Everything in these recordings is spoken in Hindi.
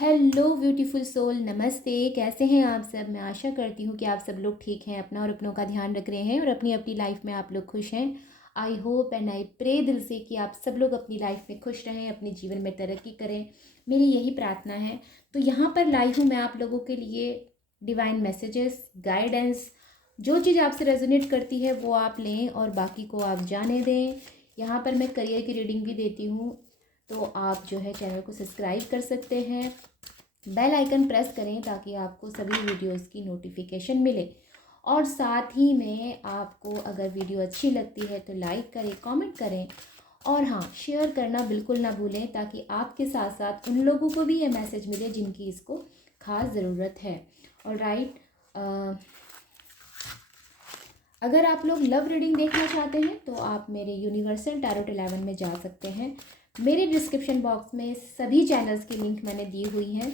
हेलो ब्यूटीफुल सोल, नमस्ते। कैसे हैं आप सब? मैं आशा करती हूँ कि आप सब लोग ठीक हैं, अपना और अपनों का ध्यान रख रहे हैं और अपनी अपनी लाइफ में आप लोग खुश हैं। I hope and I pray दिल से कि आप सब लोग अपनी लाइफ में खुश रहें, अपने जीवन में तरक्की करें। मेरी यही प्रार्थना है। तो यहाँ पर लाई हूँ मैं आप लोगों के लिए डिवाइन मैसेजेस, गाइडेंस। जो चीज़ आपसे रेजोनेट करती है वो आप लें और बाकी को आप जाने दें। यहाँ पर मैं करियर की रीडिंग भी देती हूँ, तो आप जो है चैनल को सब्सक्राइब कर सकते हैं, बेल आइकन प्रेस करें ताकि आपको सभी वीडियोस की नोटिफिकेशन मिले। और साथ ही में आपको अगर वीडियो अच्छी लगती है तो लाइक करें, कमेंट करें और हाँ, शेयर करना बिल्कुल ना भूलें ताकि आपके साथ साथ उन लोगों को भी ये मैसेज मिले जिनकी इसको खास ज़रूरत है। और राइट, अगर आप लोग लव रीडिंग देखना चाहते हैं तो आप मेरे यूनिवर्सल टैरोट 11 में जा सकते हैं। मेरे डिस्क्रिप्शन बॉक्स में सभी चैनल्स की लिंक मैंने दी हुई हैं।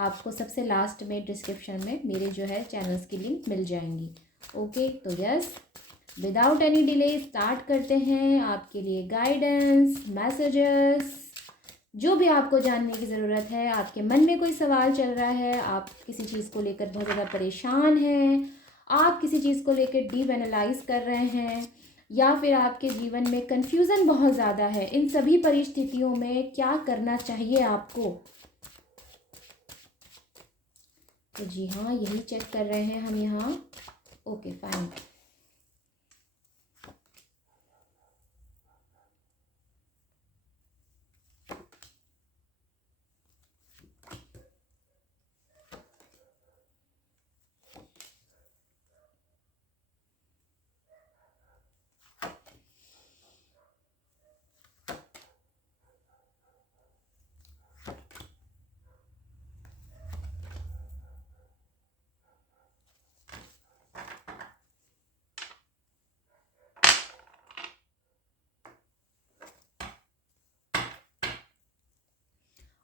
आपको सबसे लास्ट में डिस्क्रिप्शन में मेरे जो है चैनल्स की लिंक मिल जाएंगी। ओके, तो yes, without any delay start करते हैं आपके लिए गाइडेंस मैसेजेस। जो भी आपको जानने की ज़रूरत है, आपके मन में कोई सवाल चल रहा है, आप किसी चीज़ को लेकर बहुत ज़्यादा परेशान हैं, आप किसी चीज़ को लेकर डीप एनालाइज कर रहे हैं, या फिर आपके जीवन में कन्फ्यूज़न बहुत ज़्यादा है, इन सभी परिस्थितियों में क्या करना चाहिए आपको, तो जी हाँ, यही चेक कर रहे हैं हम यहाँ। Okay fine.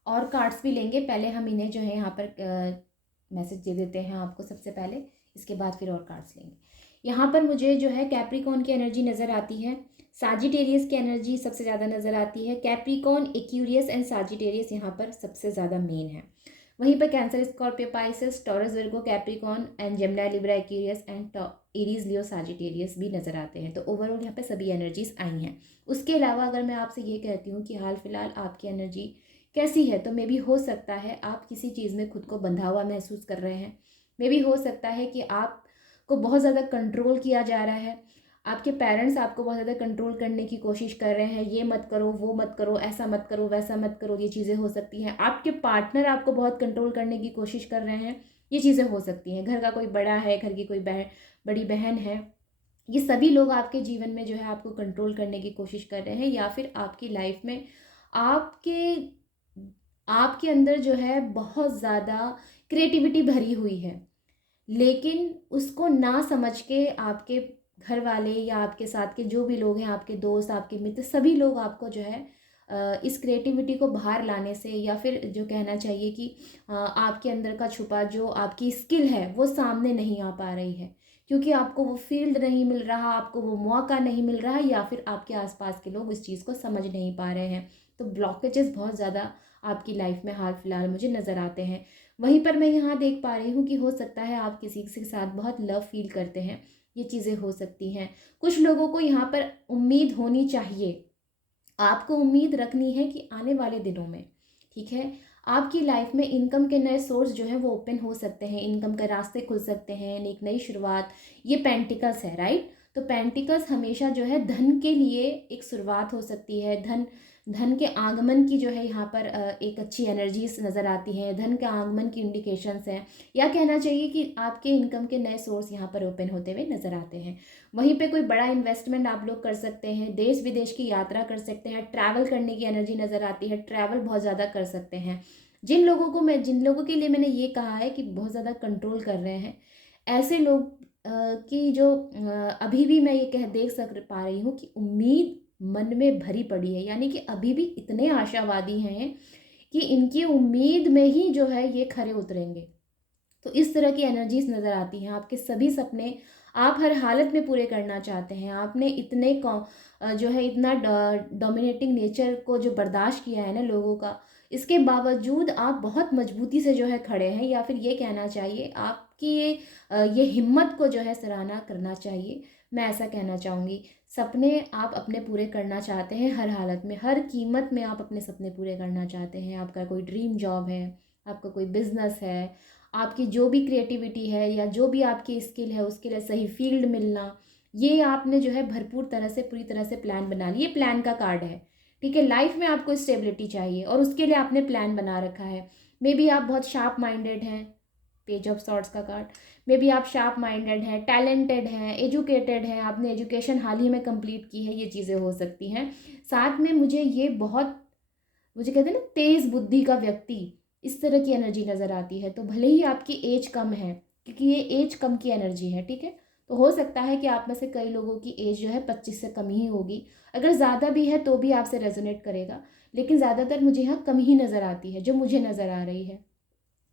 और कार्ड्स भी लेंगे, पहले हम इन्हें जो है यहाँ पर मैसेज दे देते हैं आपको सबसे पहले, इसके बाद फिर और कार्ड्स लेंगे। यहाँ पर मुझे जो है कैप्रिकॉन की एनर्जी नज़र आती है, साजिटेरियस की एनर्जी सबसे ज़्यादा नज़र आती है। कैप्रिकॉन, एक्यूरियस एंड साजिटेरियस यहाँ पर सबसे ज़्यादा मेन है। वहीं पर cancer, Scorpio, Pisces, taurus, Virgo, Capricorn and Gemini, Libra, Aquarius and Aries, Leo, Sagittarius भी नज़र आते हैं। तो ओवरऑल यहाँ पे सभी एनर्जीज आई हैं। उसके अलावा अगर मैं आपसे ये कहती हूँ कि हाल फिलहाल आपकी एनर्जी कैसी है, तो मे भी हो सकता है आप किसी चीज़ में खुद को बंधा हुआ महसूस कर रहे हैं। मे भी हो सकता है कि आपको बहुत ज़्यादा कंट्रोल किया जा रहा है, आपके पेरेंट्स आपको बहुत ज़्यादा कंट्रोल करने की कोशिश कर रहे हैं, ये मत करो, वो मत करो, ऐसा मत करो, वैसा मत करो, ये चीज़ें हो सकती हैं। आपके पार्टनर आपको बहुत कंट्रोल करने की कोशिश कर रहे हैं, ये चीज़ें हो सकती हैं। घर का कोई बड़ा है, घर की कोई बड़ी बहन है, ये सभी लोग आपके जीवन में जो है आपको कंट्रोल करने की कोशिश कर रहे हैं, या फिर आपकी लाइफ में आपके आपके अंदर जो है बहुत ज़्यादा क्रिएटिविटी भरी हुई है, लेकिन उसको ना समझ के आपके घर वाले या आपके साथ के जो भी लोग हैं, आपके दोस्त, आपके मित्र, सभी लोग आपको जो है इस क्रिएटिविटी को बाहर लाने से, या फिर जो कहना चाहिए कि आपके अंदर का छुपा जो आपकी स्किल है वो सामने नहीं आ पा रही है, क्योंकि आपको वो फील्ड नहीं मिल रहा, आपको वो मौका नहीं मिल रहा, या फिर आपके आसपास के लोग इस चीज़ को समझ नहीं पा रहे हैं। तो ब्लॉकेजेस बहुत ज़्यादा आपकी लाइफ में हाल फिलहाल मुझे नज़र आते हैं। वहीं पर मैं यहाँ देख पा रही हूँ कि हो सकता है आप किसी के साथ बहुत लव फील करते हैं, ये चीज़ें हो सकती हैं। कुछ लोगों को यहाँ पर उम्मीद होनी चाहिए, आपको उम्मीद रखनी है कि आने वाले दिनों में, ठीक है, आपकी लाइफ में इनकम के नए सोर्स जो है वो ओपन हो सकते हैं, इनकम के रास्ते खुल सकते हैं, एक नई शुरुआत। ये पेंटिकल्स है, राइट? तो पेंटिकल्स हमेशा जो है धन के लिए एक शुरुआत हो सकती है। धन धन के आगमन की जो है यहाँ पर एक अच्छी एनर्जीज नज़र आती हैं, धन के आगमन की इंडिकेशंस हैं, या कहना चाहिए कि आपके इनकम के नए सोर्स यहाँ पर ओपन होते हुए नज़र आते हैं। वहीं पे कोई बड़ा इन्वेस्टमेंट आप लोग कर सकते हैं, देश विदेश की यात्रा कर सकते हैं, ट्रैवल करने की एनर्जी नज़र आती है, ट्रैवल बहुत ज़्यादा कर सकते हैं। जिन लोगों के लिए मैंने ये कहा है कि बहुत ज़्यादा कंट्रोल कर रहे हैं, ऐसे लोग की जो अभी भी मैं ये कह देख सक पा रही हूँ कि उम्मीद मन में भरी पड़ी है, यानी कि अभी भी इतने आशावादी हैं कि इनकी उम्मीद में ही जो है ये खरे उतरेंगे। तो इस तरह की एनर्जीज नज़र आती हैं। आपके सभी सपने आप हर हालत में पूरे करना चाहते हैं। आपने इतने जो है इतना डोमिनेटिंग नेचर को जो बर्दाश्त किया है ना लोगों का, इसके बावजूद आप बहुत मजबूती से जो है खड़े हैं, या फिर ये कहना चाहिए आपकी ये हिम्मत को जो है सराहना करना चाहिए। मैं ऐसा कहना चाहूँगी। सपने आप अपने पूरे करना चाहते हैं हर हालत में, हर कीमत में आप अपने सपने पूरे करना चाहते हैं। आपका कोई ड्रीम जॉब है, आपका कोई बिजनेस है, आपकी जो भी क्रिएटिविटी है या जो भी आपकी स्किल है उसके लिए सही फील्ड मिलना, ये आपने जो है भरपूर तरह से पूरी तरह से प्लान बना लिया। प्लान का कार्ड है, ठीक है। लाइफ में आपको स्टेबिलिटी चाहिए और उसके लिए आपने प्लान बना रखा है। मे बी आप बहुत शार्प माइंडेड हैं, पेज ऑफ सॉर्ट्स का कार्ड। मे बी आप शार्प माइंडेड हैं, टैलेंटेड हैं, एजुकेटेड हैं, आपने एजुकेशन हाल ही में कंप्लीट की है, ये चीज़ें हो सकती हैं। साथ में मुझे ये बहुत, मुझे कहते हैं ना तेज़ बुद्धि का व्यक्ति, इस तरह की एनर्जी नज़र आती है। तो भले ही आपकी एज कम है, क्योंकि ये एज कम की एनर्जी है, ठीक है। तो हो सकता है कि आप में से कई लोगों की एज जो है 25 से कम ही होगी। अगर ज़्यादा भी है तो भी आपसे रेजोनेट करेगा, लेकिन ज़्यादातर मुझे यहाँ कम ही नज़र आती है जो मुझे नज़र आ रही है।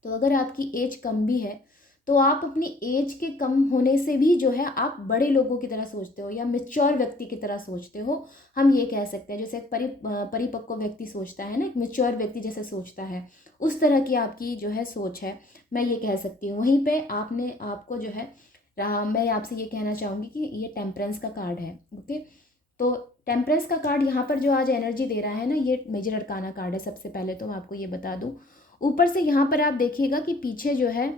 तो अगर आपकी एज कम भी है तो आप अपनी एज के कम होने से भी जो है आप बड़े लोगों की तरह सोचते हो या मैच्योर व्यक्ति की तरह सोचते हो। हम ये कह सकते हैं जैसे एक परिपक्व व्यक्ति सोचता है ना, एक मैच्योर व्यक्ति जैसे सोचता है, उस तरह की आपकी जो है सोच है, मैं ये कह सकती हूँ। वहीं पे आपने आपको जो है मैं आपसे ये कहना चाहूँगी कि ये टेम्परेंस का कार्ड है, ओके। तो टेम्परेंस का कार्ड यहाँ पर जो आज एनर्जी दे रहा है ना, ये मेजर अरकाना कार्ड है। सबसे पहले तो मैं आपको ये बता दूँ, ऊपर से यहाँ पर आप देखिएगा कि पीछे जो है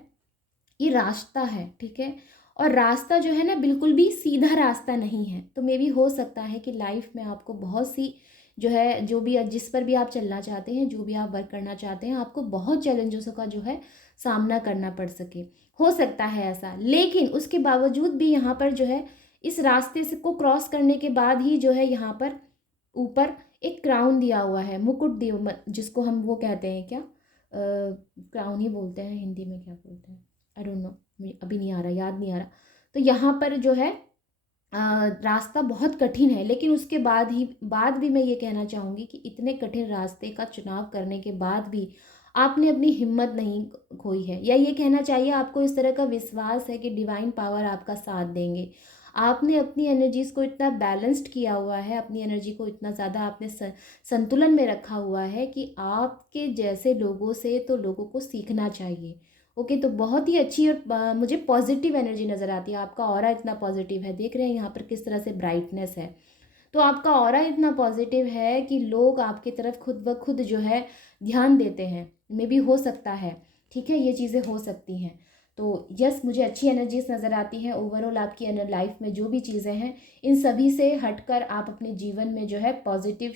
ये रास्ता है, ठीक है। और रास्ता जो है ना बिल्कुल भी सीधा रास्ता नहीं है। तो मे भी हो सकता है कि लाइफ में आपको बहुत सी जो है, जो भी जिस पर भी आप चलना चाहते हैं, जो भी आप वर्क करना चाहते हैं, आपको बहुत चैलेंजेसों का जो है सामना करना पड़ सके, हो सकता है ऐसा। लेकिन उसके बावजूद भी यहाँ पर जो है इस रास्ते से को क्रॉस करने के बाद ही जो है यहाँ पर ऊपर एक क्राउन दिया हुआ है, मुकुट दिया, जिसको हम वो कहते हैं क्या, क्राउन ही बोलते हैं, हिंदी में क्या बोलते हैं, आई डोंट नो, मुझे अभी नहीं आ रहा, याद नहीं आ रहा। तो यहाँ पर जो है रास्ता बहुत कठिन है, लेकिन उसके बाद भी मैं ये कहना चाहूँगी कि इतने कठिन रास्ते का चुनाव करने के बाद भी आपने अपनी हिम्मत नहीं खोई है, या ये कहना चाहिए आपको इस तरह का विश्वास है कि डिवाइन पावर आपका साथ देंगे। आपने अपनी एनर्जीज को इतना बैलेंस्ड किया हुआ है, अपनी एनर्जी को इतना ज़्यादा आपने संतुलन में रखा हुआ है कि आपके जैसे लोगों से तो लोगों को सीखना चाहिए, ओके। तो बहुत ही अच्छी और मुझे पॉजिटिव एनर्जी नज़र आती है। आपका ऑरा इतना पॉजिटिव है, देख रहे हैं यहाँ पर किस तरह से ब्राइटनेस है। तो आपका ऑरा इतना पॉजिटिव है कि लोग आपकी तरफ खुद ब खुद जो है ध्यान देते हैं, मे भी हो सकता है, ठीक है, ये चीज़ें हो सकती हैं। तो यस, मुझे अच्छी एनर्जीज नज़र आती हैं। ओवरऑल आपकी लाइफ में जो भी चीज़ें हैं, इन सभी से हटकर आप अपने जीवन में जो है पॉजिटिव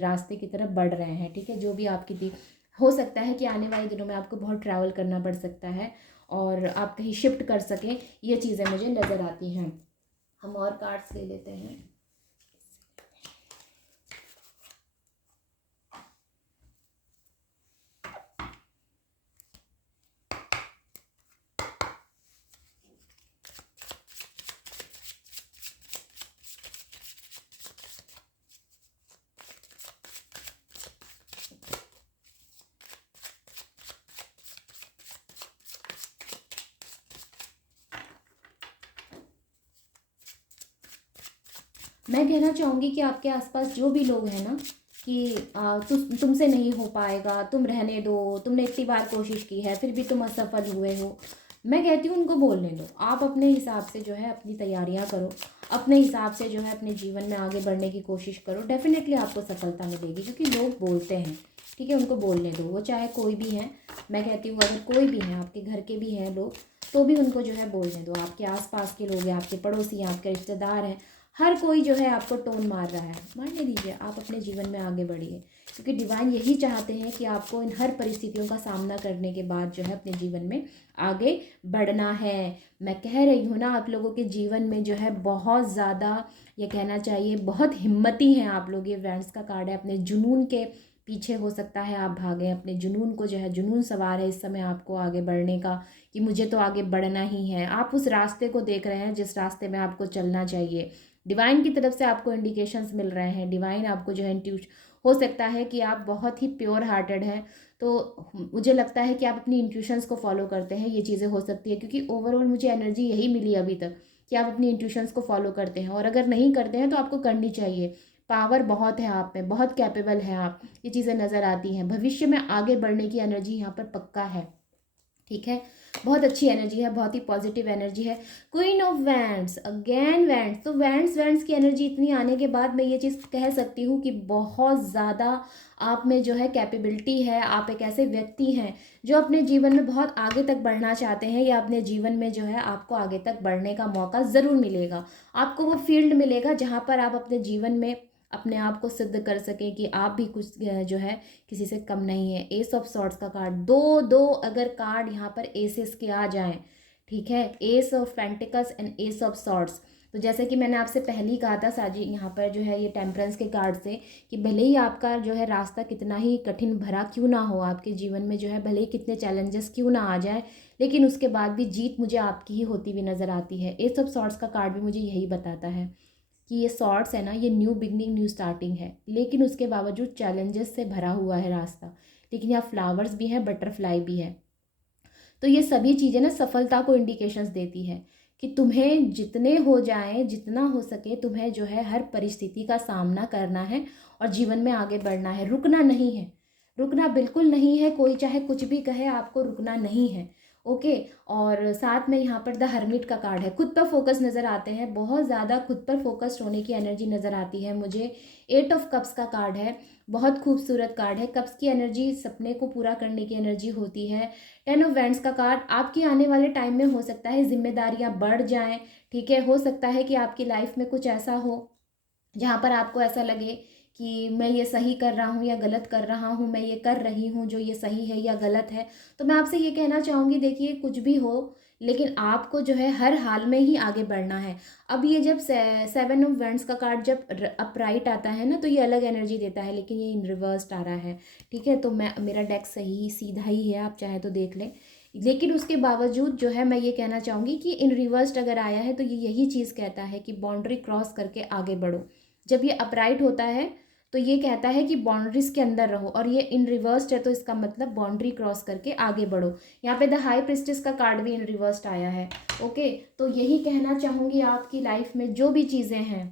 रास्ते की तरफ बढ़ रहे हैं, ठीक है। जो भी आपकी हो सकता है कि आने वाले दिनों में आपको बहुत ट्रैवल करना पड़ सकता है और आप कहीं शिफ्ट कर सकें, ये चीज़ें मुझे नज़र आती हैं। हम और कार्ड्स ले लेते हैं। मैं कहना चाहूँगी कि आपके आसपास जो भी लोग हैं ना, कि तुमसे नहीं हो पाएगा, तुम रहने दो, तुमने इतनी बार कोशिश की है फिर भी तुम असफल हुए हो, मैं कहती हूँ उनको बोलने दो। आप अपने हिसाब से जो है अपनी तैयारियाँ करो, अपने हिसाब से जो है अपने जीवन में आगे बढ़ने की कोशिश करो। डेफिनेटली आपको सफलता मिलेगी, क्योंकि लोग बोलते हैं, ठीक है, उनको बोलने दो। वो चाहे कोई भी है, मैं कहती हूँ अगर कोई भी है, आपके घर के भी हैं लोग, तो भी उनको जो है बोलने दो। आपके आसपास के लोग हैं, आपके पड़ोसी हैं, आपके रिश्तेदार हैं, हर कोई जो है आपको टोन मार रहा है, मारने दीजिए, आप अपने जीवन में आगे बढ़िए। क्योंकि डिवाइन यही चाहते हैं कि आपको इन हर परिस्थितियों का सामना करने के बाद जो है अपने जीवन में आगे बढ़ना है। मैं कह रही हूँ ना, आप लोगों के जीवन में जो है बहुत ज़्यादा, ये कहना चाहिए बहुत हिम्मती हैं आप लोग। ये फ्रेंड्स का कार्ड है, अपने जुनून के पीछे हो सकता है आप भागें, अपने जुनून को जो है, जुनून सवार है इस समय आपको आगे बढ़ने का, कि मुझे तो आगे बढ़ना ही है। आप उस रास्ते को देख रहे हैं जिस रास्ते में आपको चलना चाहिए। डिवाइन की तरफ से आपको इंडिकेशंस मिल रहे हैं। डिवाइन आपको जो है हो सकता है कि आप बहुत ही प्योर हार्टेड हैं, तो मुझे लगता है कि आप अपनी इंट्यूशंस को फॉलो करते हैं, ये चीज़ें हो सकती है। क्योंकि ओवरऑल मुझे एनर्जी यही मिली अभी तक कि आप अपनी इंट्यूशंस को फॉलो करते हैं, और अगर नहीं करते हैं तो आपको करनी चाहिए। पावर बहुत है आप में, बहुत कैपेबल है आप, ये चीज़ें नज़र आती हैं। भविष्य में आगे बढ़ने की एनर्जी यहाँ पर पक्का है, ठीक है। बहुत अच्छी एनर्जी है, बहुत ही पॉजिटिव एनर्जी है। Queen of wands, again wands, तो वैंड्स की एनर्जी इतनी आने के बाद मैं ये चीज़ कह सकती हूँ कि बहुत ज़्यादा आप में जो है कैपेबिलिटी है। आप एक ऐसे व्यक्ति हैं जो अपने जीवन में बहुत आगे तक बढ़ना चाहते हैं, या अपने जीवन में जो है आपको आगे तक बढ़ने का मौका ज़रूर मिलेगा। आपको वो फील्ड मिलेगा जहाँ पर आप अपने जीवन में अपने आप को सिद्ध कर सकें कि आप भी कुछ जो है किसी से कम नहीं है। एस ऑफ सॉर्ड्स का कार्ड, दो दो अगर कार्ड यहाँ पर एसेस के आ जाएं, ठीक है, S of pentacles and S of swords, तो जैसे कि मैंने आपसे पहले ही कहा था साजी, यहाँ पर जो है ये टेम्परेंस के कार्ड से, कि भले ही आपका जो है रास्ता कितना ही कठिन भरा क्यों ना हो, आपके जीवन में जो है भले ही कितने चैलेंजेस क्यों ना आ जाए, लेकिन उसके बाद भी जीत मुझे आपकी ही होती हुई नज़र आती है। एस ऑफ सॉर्ड्स का कार्ड भी मुझे यही बताता है कि ये सॉर्ट्स है ना, ये न्यू बिगनिंग, न्यू स्टार्टिंग है, लेकिन उसके बावजूद चैलेंजेस से भरा हुआ है रास्ता। लेकिन यहाँ फ्लावर्स भी हैं, बटरफ्लाई भी है, तो ये सभी चीज़ें ना सफलता को इंडिकेशंस देती है कि तुम्हें जितने हो जाए, जितना हो सके तुम्हें जो है हर परिस्थिति का सामना करना है और जीवन में आगे बढ़ना है। रुकना नहीं है, रुकना बिल्कुल नहीं है। कोई चाहे कुछ भी कहे, आपको रुकना नहीं है, ओके। और साथ में यहाँ पर द हर्मिट का कार्ड है, खुद पर फोकस नज़र आते हैं, बहुत ज़्यादा खुद पर फोकस्ड होने की एनर्जी नज़र आती है मुझे। एट ऑफ कप्स का कार्ड है, बहुत खूबसूरत कार्ड है। कप्स की एनर्जी सपने को पूरा करने की एनर्जी होती है। टेन ऑफ वैंड्स का कार्ड, आपकी आने वाले टाइम में हो सकता है जिम्मेदारियां बढ़ जाएं, ठीक है। हो सकता है कि आपकी लाइफ में कुछ ऐसा हो जहाँ पर आपको ऐसा लगे कि मैं ये सही कर रहा हूँ या गलत कर रहा हूँ, मैं ये कर रही हूँ जो ये सही है या गलत है। तो मैं आपसे ये कहना चाहूँगी, देखिए कुछ भी हो, लेकिन आपको जो है हर हाल में ही आगे बढ़ना है। अब ये जब सेवन ऑफ वैंड्स का कार्ड जब अपराइट आता है ना, तो ये अलग एनर्जी देता है, लेकिन ये इन रिवर्स्ड आ रहा है, ठीक है। तो मैं, मेरा डेक सही सीधा ही है, आप चाहे तो देख लें, लेकिन उसके बावजूद जो है मैं ये कहना चाहूँगी कि इन रिवर्स्ड अगर आया है तो ये यही चीज़ कहता है कि बाउंड्री क्रॉस करके आगे बढ़ो। जब ये अपराइट होता है तो ये कहता है कि बाउंड्रीज के अंदर रहो, और ये इन रिवर्स्ड है तो इसका मतलब बाउंड्री क्रॉस करके आगे बढ़ो। यहाँ पे द हाई प्रिस्टेस का कार्ड भी इन रिवर्स्ड आया है, ओके। तो यही कहना चाहूँगी, आपकी लाइफ में जो भी चीज़ें हैं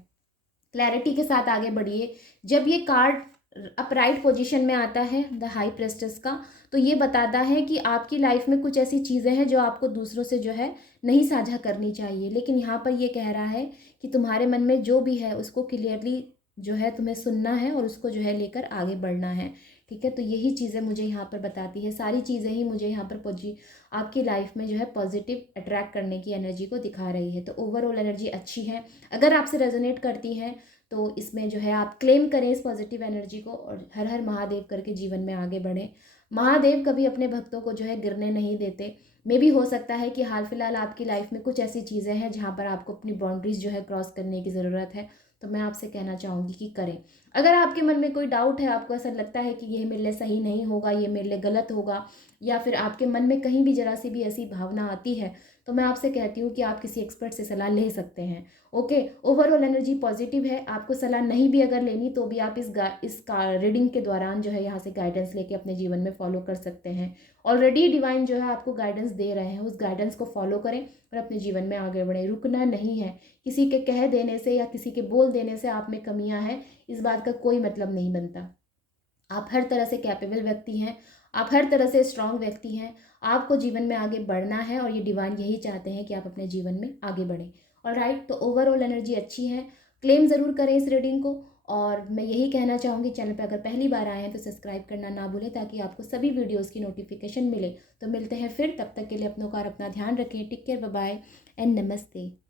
क्लैरिटी के साथ आगे बढ़िए। जब ये कार्ड अपराइट पोजीशन में आता है द हाई प्रेस्टेस का, तो ये बताता है कि आपकी लाइफ में कुछ ऐसी चीज़ें हैं जो आपको दूसरों से जो है नहीं साझा करनी चाहिए, लेकिन यहाँ पर ये कह रहा है कि तुम्हारे मन में जो भी है उसको क्लियरली जो है तुम्हें सुनना है और उसको जो है लेकर आगे बढ़ना है, ठीक है। तो यही चीज़ें मुझे यहाँ पर बताती है, सारी चीज़ें ही मुझे यहाँ पर आपकी लाइफ में जो है पॉजिटिव अट्रैक्ट करने की एनर्जी को दिखा रही है। तो ओवरऑल एनर्जी अच्छी है। अगर आपसे रेजोनेट करती है तो इसमें जो है आप क्लेम करें इस पॉजिटिव एनर्जी को, और हर हर महादेव करके जीवन में आगे बढ़ें। महादेव कभी अपने भक्तों को जो है गिरने नहीं देते। मे भी हो सकता है कि हाल फिलहाल आपकी लाइफ में कुछ ऐसी चीज़ें हैं जहाँ पर आपको अपनी बाउंड्रीज जो है क्रॉस करने की ज़रूरत है, तो मैं आपसे कहना चाहूँगी कि करें। अगर आपके मन में कोई डाउट है, आपको ऐसा लगता है कि ये मेरे लिए सही नहीं होगा, ये मेरे लिए गलत होगा, या फिर आपके मन में कहीं भी जरा सी भी ऐसी भावना आती है, तो मैं आपसे कहती हूँ कि आप किसी एक्सपर्ट से सलाह ले सकते हैं, ओके। ओवरऑल एनर्जी पॉजिटिव है। आपको सलाह नहीं भी अगर लेनी तो भी आप इस रीडिंग के दौरान जो है यहाँ से गाइडेंस लेके अपने जीवन में फॉलो कर सकते हैं। ऑलरेडी डिवाइन जो है आपको गाइडेंस दे रहे हैं, उस गाइडेंस को फॉलो करें और अपने जीवन में आगे बढ़ें। रुकना नहीं है। किसी के कह देने से या किसी के बोल देने से आप में कमियां हैं, इस बात का कोई मतलब नहीं बनता। आप हर तरह से कैपेबल व्यक्ति हैं, आप हर तरह से स्ट्रांग व्यक्ति हैं। आपको जीवन में आगे बढ़ना है और ये डिवाइन यही चाहते हैं कि आप अपने जीवन में आगे बढ़ें। ऑलराइट, तो ओवरऑल एनर्जी अच्छी है। क्लेम ज़रूर करें इस रीडिंग को, और मैं यही कहना चाहूँगी, चैनल पर अगर पहली बार आए हैं तो सब्सक्राइब करना ना भूलें ताकि आपको सभी वीडियोज़ की नोटिफिकेशन मिले। तो मिलते हैं फिर, तब तक के लिए अपनों का और अपना ध्यान रखें। Take care, bye bye and नमस्ते।